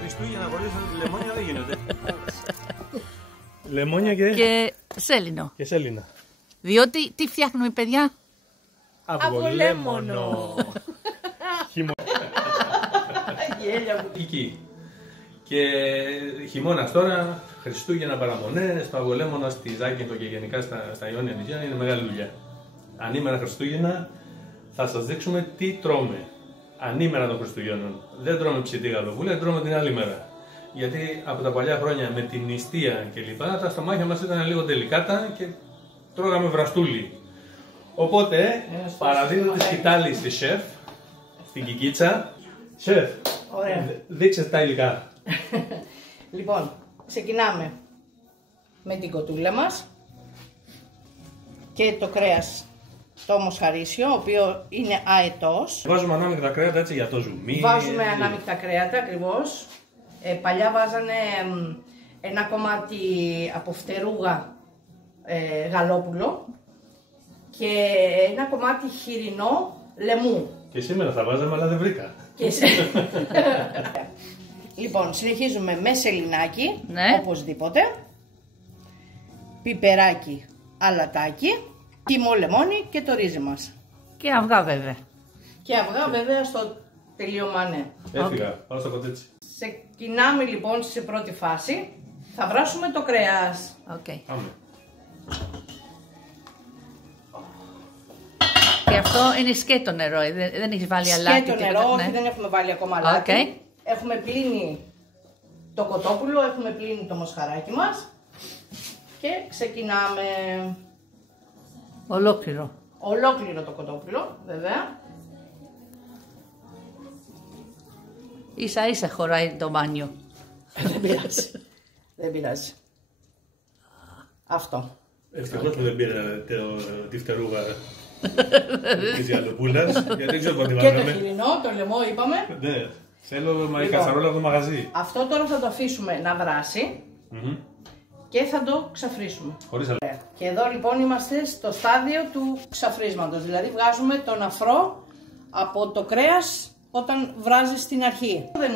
Χριστούγεννα χωρίς λεμόνια δεν γίνεται. Λεμόνια και σέλινο. Και σέλινα. Διότι τι φτιάχνουμε, παιδιά? Αυγολέμονο. Εκεί. Και χειμώνας τώρα, Χριστούγεννα, παραμονές, το αυγολέμονο στη Ζάκυνθο και γενικά στα Ιόνια νησιά είναι μεγάλη δουλειά. Ανήμερα Χριστούγεννα θα σας δείξουμε τι τρώμε. Ανήμερα των Χριστουγέννων. Δεν τρώμε ψητή γαλοπούλα, τρώμε την άλλη μέρα. Γιατί από τα παλιά χρόνια με την νηστεία κλπ. Τα στομάχια μας ήταν λίγο τελικάτα και τρώγαμε βραστούλι. Οπότε παραδίδω τη σκητάλη στη σεφ, στην Κικίτσα. Σεφ, δείξε τα υλικά. Λοιπόν, ξεκινάμε με την κοτούλα μας και το κρέας. Το μοσχαρίσιο, ο οποίο είναι αετός. Βάζουμε ανάμεικτα κρέατα έτσι για το ζουμί. Βάζουμε ανάμεικτα κρέατα ακριβώς. Παλιά βάζανε ένα κομμάτι από φτερούγα γαλόπουλο και ένα κομμάτι χοιρινό λαιμού. Και σήμερα θα βάζαμε, αλλά δεν βρήκα. Λοιπόν, συνεχίζουμε με σελινάκι, ναι, οπωσδήποτε. Πιπεράκι, αλατάκι. Κιμό λεμόνι και το ρύζι μας. Και αυγά βέβαια. Και αυγά βέβαια στο τελείωμα, ναι. Έφυγα, πάω στο κοτέτσι. Ξεκινάμε λοιπόν σε πρώτη φάση. Θα βράσουμε το κρέας. Okay. Πάμε. Και αυτό είναι σκέτο νερό, δεν έχεις βάλει αλάτι? Σκέτο νερό, όχι, δεν έχουμε βάλει ακόμα αλάτι. Okay. Έχουμε πλύνει το κοτόπουλο, έχουμε πλύνει το μοσχαράκι μας. Και ξεκινάμε. Ολόκληρο. Ολόκληρο το κοτόπουλο, βέβαια. Ίσα ίσα χωράει το μπάνιο. Δεν πειράζει. Δεν πειράζει. Αυτό. Ευτυχώς που δεν πήρα τη φτερούγα της γαλοπούλας, γιατί δεν ξέρω πότε Και βάζαμε. το χοιρινό, το λαιμό είπαμε. Ναι, θέλω η κασαρόλα από το μαγαζί. Αυτό τώρα θα το αφήσουμε να βράσει και θα το ξαφρίσουμε. Χωρίς αλάτι. Και εδώ λοιπόν είμαστε στο στάδιο του ξαφρίσματος, δηλαδή βγάζουμε τον αφρό από το κρέας όταν βράζει στην αρχή. Δεν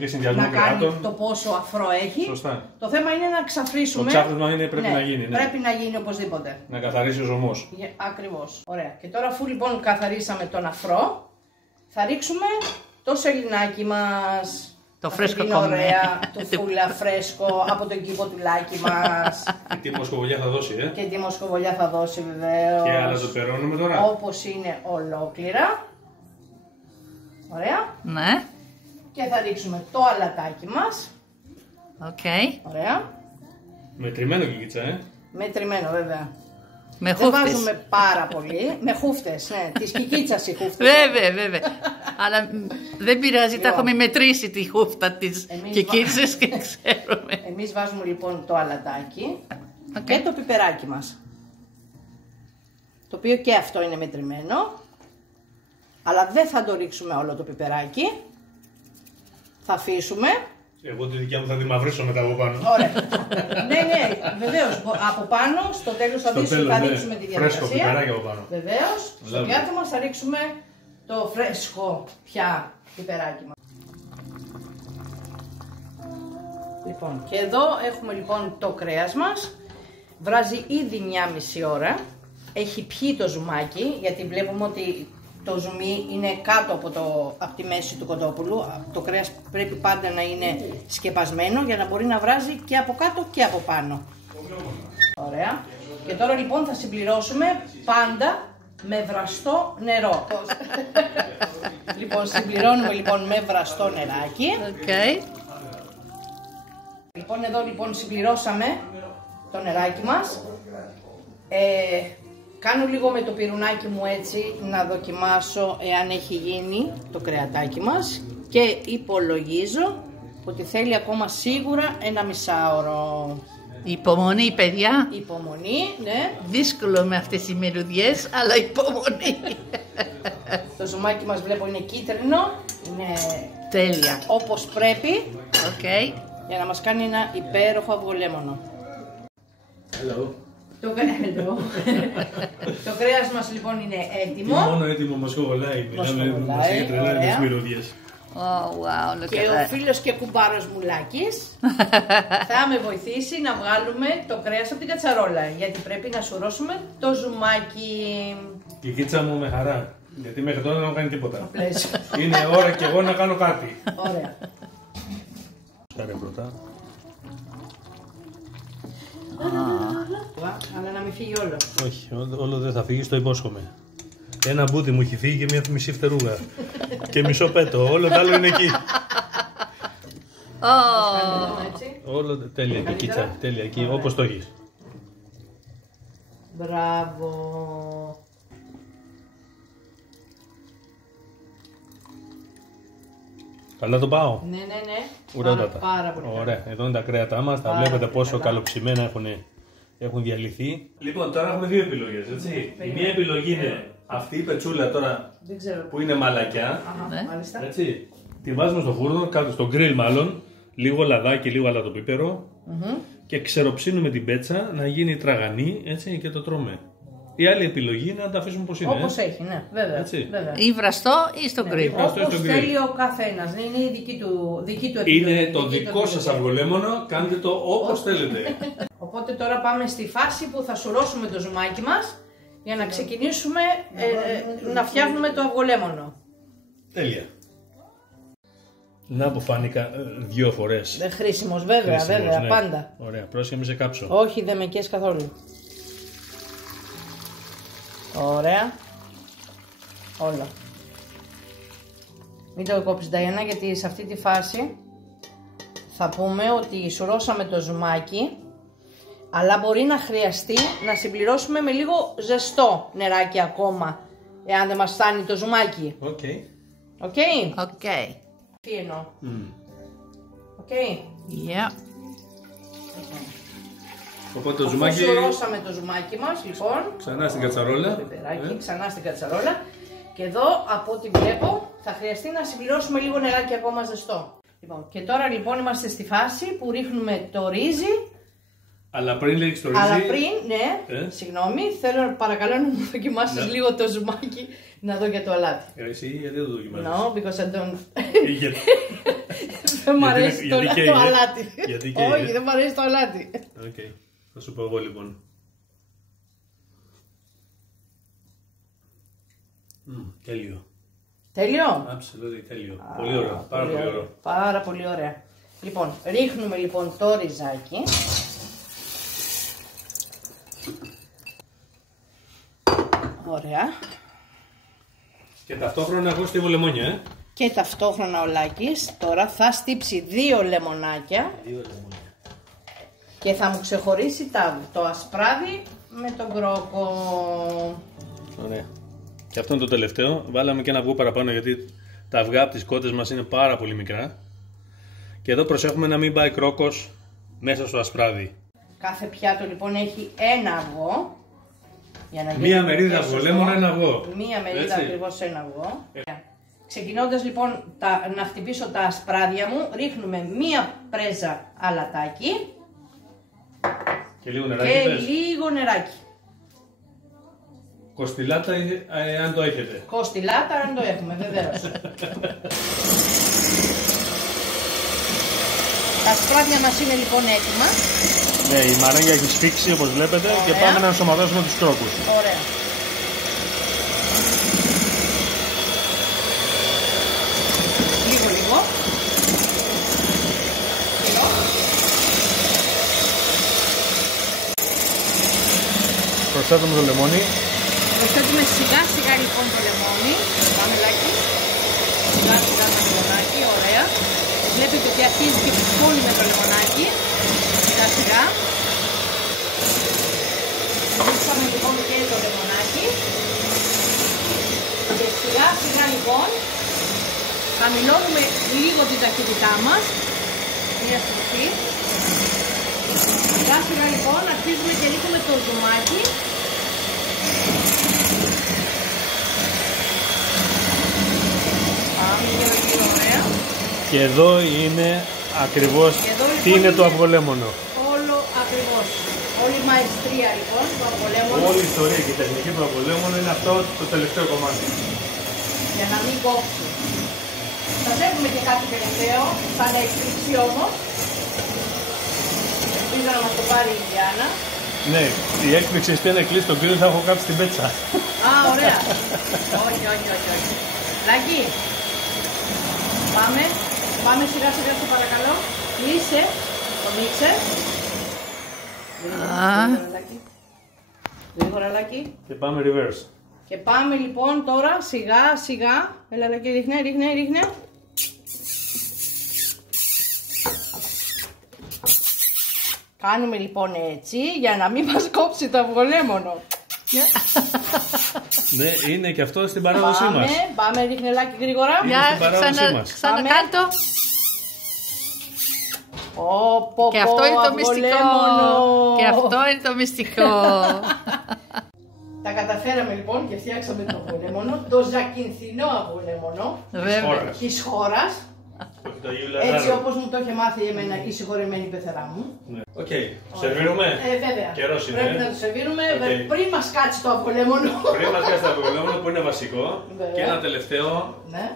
έχει να κάνει το πόσο αφρό έχει. Σωστά. Το θέμα είναι να ξαφρίσουμε. Το ξάφρισμα πρέπει να γίνει. Ναι. Πρέπει να γίνει οπωσδήποτε. Να καθαρίσει ο ζωμός. Ακριβώς. Ωραία. Και τώρα αφού λοιπόν καθαρίσαμε τον αφρό, θα ρίξουμε το σελινάκι μας. Το φρέσκο είναι ωραία, το φούλα φρέσκο από τον κήπο του λάκι μας. Και τι μοσκοβολιά θα δώσει, Και τι μοσκοβολιά θα δώσει βεβαίως. Και άλλα το περώνουμε τώρα. Όπως είναι ολόκληρα. Ωραία. Ναι. Και θα ρίξουμε το αλατάκι μας. Ωραία. Μετρημένο Κικίτσα, Μετρημένο βέβαια. Με χούφτες. Δεν βάζουμε πάρα πολύ. Με χούφτες, ναι. Της Κικίτσας οι χούφτες. Βέβαια. Αλλά δεν πειράζει, τα έχουμε μετρήσει τη χούφτα της Κικίτσας και ξέρουμε. Εμείς βάζουμε λοιπόν το αλατάκι και το πιπεράκι μας. Το οποίο και αυτό είναι μετρημένο. Αλλά δεν θα το ρίξουμε όλο το πιπεράκι. Θα αφήσουμε. Εγώ τη δικιά μου θα τη μαυρίσω μετά από πάνω. Ωραία. Ναι, βεβαίως. Από πάνω, στο τέλος θα ρίξουμε τη διαδικασία. Φρέσκο πιπεράκι από πάνω. Βεβαίως. Στο πιάτο μας θα ρίξουμε το φρέσκο πια πιπεράκι μας. Λοιπόν, και εδώ έχουμε λοιπόν το κρέας μας. Βράζει ήδη 1,5 ώρα. Έχει πιει το ζουμάκι, γιατί βλέπουμε ότι το ζουμί είναι κάτω από τη μέση του κοτόπουλου. Το κρέας πρέπει πάντα να είναι σκεπασμένο για να μπορεί να βράζει και από κάτω και από πάνω. Ωραία. Και τώρα λοιπόν θα συμπληρώσουμε πάντα με βραστό νερό. Λοιπόν, συμπληρώνουμε λοιπόν με βραστό νεράκι. Λοιπόν, εδώ λοιπόν συμπληρώσαμε το νεράκι μας. Κάνω λίγο με το πυρουνάκι μου έτσι να δοκιμάσω εάν έχει γίνει το κρεατάκι μας και υπολογίζω ότι θέλει ακόμα σίγουρα 1 μισάωρο. Υπομονή, παιδιά. Υπομονή, ναι. Δύσκολο με αυτές τις μυρωδιές, αλλά υπομονή. Το ζουμάκι μας βλέπω είναι κίτρινο, είναι Τέλεια. όπως πρέπει, Okay. για να μας κάνει ένα υπέροχο αυγολέμονο. Hello. Το κρέας μας λοιπόν είναι έτοιμο. Μόνο έτοιμο μοσχοβολάει. Μιλάμε μας έχει τρελάνει τις μυρωδιές. Oh, wow, look Και at ο that. φίλος και κουμπάρος μου Λάκης θα με βοηθήσει να βγάλουμε το κρέας από την κατσαρόλα, γιατί πρέπει να σουρώσουμε το ζουμάκι. Η κίτσα μου με χαρά. Γιατί μέχρι τώρα δεν έχω κάνει τίποτα. Πλαίσιο. Είναι ώρα και εγώ να κάνω κάτι. Ωραία. Κάνε πρώτα. Αλλά να μην φύγει όλο. Όχι, όλο δεν θα φύγει, το υπόσχομαι. Ένα μπούτι μου έχει φύγει και μια μισή φτερούγα. Και μισό πέτο. Όλο το άλλο είναι εκεί. Oh. Έτσι. Όλο τέλεια εκεί, κίτσα. Τέλεια εκεί, όπως το έχεις. Μπράβο. Καλά το πάω. Ναι, ναι, ναι. Ουράτατα. Πάρα πολύ. Ωραία, εδώ είναι τα κρέατά μας. Τα Πάρα βλέπετε πολύ πόσο καλά. καλοψημένα έχουν διαλυθεί. Λοιπόν, τώρα έχουμε δύο επιλογές, έτσι. Η μία επιλογή είναι αυτή η πετσούλα τώρα Δεν ξέρω. που είναι μαλακιά. Αχα, Ναι. μάλιστα. Έτσι. Τη βάζουμε στο φούρνο, κάτω στο γκριλ μάλλον. Λίγο λαδάκι, λίγο αλατοπίπερο. Και ξεροψύνουμε την πέτσα να γίνει τραγανή, έτσι, και το τρώμε. Η άλλη επιλογή είναι να τα αφήσουμε όπως είναι. Όπως έχει, ναι, βέβαια. Έτσι. βέβαια. Ή βραστό ή στο γκριλ. βραστό. Όπως στο γκριλ. θέλει ο καθένας. Ναι, είναι η δική του επιλογή. Είναι το δική του δικό σας επιλογή. αυγολέμονο, κάντε το όπως θέλετε. Οπότε τώρα πάμε στη φάση που θα σουρώσουμε το ζουμάκι μας για να ξεκινήσουμε να φτιάχνουμε το αυγολέμονο. Τέλεια. Να που φάνηκα 2 φορές. Χρήσιμος βέβαια, Χρήσιμος, βέβαια, ναι. πάντα. Ωραία, πρόσεχε μη σε κάψω. Όχι, δεν με καίς καθόλου. Ωραία. Όλα. Μην το κόψεις, Νταϊάννα, γιατί σε αυτή τη φάση θα πούμε ότι σουρώσαμε το ζουμάκι, αλλά μπορεί να χρειαστεί να συμπληρώσουμε με λίγο ζεστό νεράκι ακόμα, εάν δεν μας φτάνει το ζουμάκι. Οκ. Οκ. Okay. Τι εννοώ. Οκ. Yeah. Οπότε το Αφού ζουμάκι σουρώσαμε το ζουμάκι μας, λοιπόν, ξανά στην κατσαρόλα. πιπεράκι, ξανά στην κατσαρόλα. Και εδώ, από ό,τι βλέπω, θα χρειαστεί να συμπληρώσουμε λίγο νεράκι ακόμα ζεστό. Λοιπόν, και τώρα λοιπόν είμαστε στη φάση που ρίχνουμε το ρύζι. Αλλά πριν ρίξεις το ρύζι. Αλλά πριν, ναι, συγγνώμη, θέλω παρακαλώ να μου δοκιμάσεις Ναι. λίγο το ζουμάκι να δω για το αλάτι. Εσύ γιατί δεν το δοκιμάζεις? No, because I don't. Γιατί- Δεν μου γιατί αρέσει είναι- γιατί το καίει, αλάτι. Γιατί καίει, Όχι, δεν μου αρέσει το αλάτι. Οκ. Θα σου πω εγώ λοιπόν. Τέλειο. Τέλειο. Absolutely τέλειο. Πολύ ωραίο. Πάρα πολύ ωραίο. Πάρα πολύ ωραία. Λοιπόν, ρίχνουμε λοιπόν το ριζάκι. Ωραία. Και ταυτόχρονα εγώ στίβω λεμόνια, Και ταυτόχρονα ο Λάκης τώρα θα στύψει 2 λεμονάκια και θα μου ξεχωρίσει το ασπράδι με τον κρόκο. Ωραία. Και αυτό είναι το τελευταίο. Βάλαμε και ένα αυγό παραπάνω γιατί τα αυγά από τις κότες μας είναι πάρα πολύ μικρά. Και εδώ προσέχουμε να μην πάει κρόκος μέσα στο ασπράδι. Κάθε πιάτο λοιπόν έχει ένα αυγό. Για να Μία γίνει μερίδα και σωστό. αυγολέμονα, ένα αυγό. Μία μερίδα Έτσι. ακριβώς ένα αυγό. Ξεκινώντας λοιπόν να χτυπήσω τα ασπράδια μου, ρίχνουμε μία πρέζα αλατάκι Και λίγο νεράκι και πες. λίγο νεράκι. Κοστιλάτα αν το έχετε. Κοστιλάτα αν το έχουμε, βεβαίως. Τα ασπράδια μας είναι λοιπόν έτοιμα. Ναι, η μαρέγγια έχει σφίξει όπως βλέπετε και Ωραία. πάμε να ενσωματώσουμε τους κρόκους. Ωραία. Λίγο λίγο. Λίγο. Προσθέτουμε το λεμόνι. Προσθέτουμε σιγά σιγά λοιπόν το λεμόνι. Πάμε Λάκη. Σιγά σιγά το λεμονάκι, ωραία. Βλέπετε ότι αρχίζει και φουσκώνει με το λεμονάκι. Σιγά σιγά. Ρίξαμε λοιπόν και το λεμονάκι. λοιπόν, χαμηλώνουμε λίγο την ταχύτητά μας, μία στροφή. Σιγά σιγά λοιπόν αρχίζουμε και ρίχνουμε το ζουμάκι. Πάμε γύρω ωραία. Και εδώ είναι ακριβώς τι είναι το αυγολέμονο. Όλο ακριβώς. Όλη η μαεστρία λοιπόν του αυγολέμονου. Όλη η ιστορία και η τεχνική του αυγολέμονου είναι αυτό το τελευταίο κομμάτι. Για να μην κόψει. Θα έχουμε και κάτι τελευταίο, θα είναι έκπληξη όμως. Ελπίζω να μας το πάρει η Διάννα. Ναι, η έκπληξη είναι κλείσει τον κρύο, θα έχω κάψει την πέτσα. Α, ωραία. όχι. Λάκη, πάμε σιγά σιγά στο παρακαλώ. Κλείσε το μίξερ. Γρήγορα Λάκη. Και πάμε reverse. Και πάμε λοιπόν τώρα σιγά σιγά. Έλα Λάκη, ρίχνε. Κάνουμε λοιπόν έτσι για να μην μας κόψει το αυγολέμονο. Ναι, είναι και αυτό στην παράδοσή μας. Πάμε, ρίχνε Λάκη γρήγορα. Ξανακάντο. Και αυτό είναι το μυστικό. Και αυτό είναι το μυστικό. Τα καταφέραμε λοιπόν και φτιάξαμε το αυγολέμονο, το ζακυνθινό αυγολέμονο της χώρας. Έτσι όπως μου το είχε μάθει εμένα η συγχωρεμένη πεθερά μου. Οκ, σερβίρουμε. Βέβαια. Καιρός είναι. Πρέπει να το σερβίρουμε πριν μας κάτσει το αυγολέμονο. Πριν μας κάτσει το αυγολέμονο που είναι βασικό. Και ένα τελευταίο. Ναι.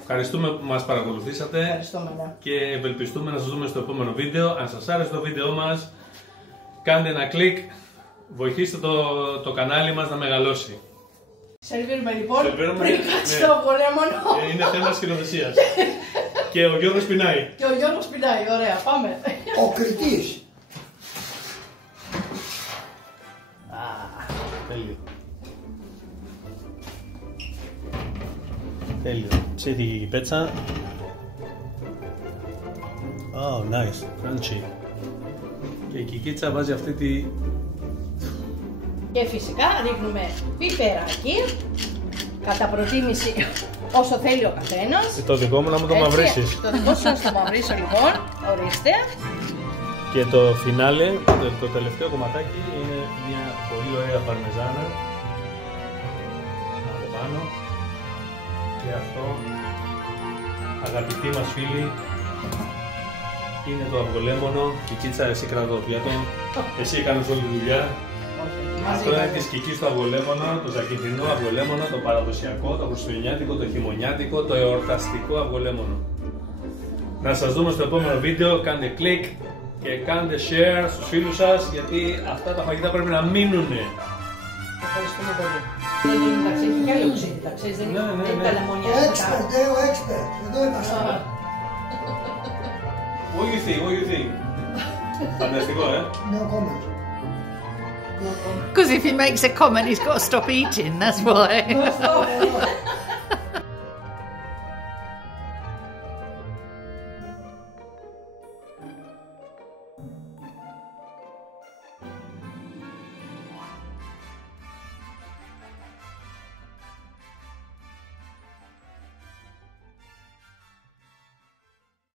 Ευχαριστούμε που μας παρακολουθήσατε. Ευχαριστούμε. Και ευελπιστούμε να σας δούμε στο επόμενο βίντεο. Αν σας άρεσε το βίντεο μας, κάντε ένα κλικ. Βοηθήστε το κανάλι μας να μεγαλώσει. Σερβίρουμε λοιπόν πριν κάτσει το αυγολέμονο. Είναι θέμα σκηνοθεσίας. Και ο Γιώργος πεινάει. Ωραία, πάμε. Ο κριτής. Τέλειο. Τέλειο. Ψήθηκε η πέτσα. Oh, nice. Crunchy. Και η Κικίτσα βάζει αυτή τη... Και φυσικά ρίχνουμε πιπεράκι, κατά προτίμηση όσο θέλει ο καθένας. Το δικό μου να μου το μαυρίσεις. Το δικό σου να το μαυρίσω λοιπόν, ορίστε. Και το φινάλε, το τελευταίο κομματάκι είναι μια πολύ ωραία παρμεζάνα από πάνω. Και αυτό, αγαπητοί μας φίλοι, είναι το αυγολέμονο. Κικίτσα, εσύ κράτα το πιάτο, εσύ έκανες όλη τη δουλειά. Αυτό είναι της Κικής το αυγολέμονο, το ζακυνθινό αυγολέμονο, το παραδοσιακό, το χριστουγεννιάτικο, το χειμωνιάτικο, το εορταστικό αυγολέμονο. Να σας δούμε στο επόμενο βίντεο, κάντε κλικ και κάντε share στους φίλους σας, γιατί αυτά τα φαγητά πρέπει να μείνουνε. Ευχαριστούμε πολύ. Δεν το είναι ταξίδι, και άλλο ψήφι ταξίδι, δεν είναι τα λεμόνια. Expert, expert. Εδώ είμαστε. What do you think? Φανταστικό, No comment. Because if he makes a comment, he's got to stop eating, that's why.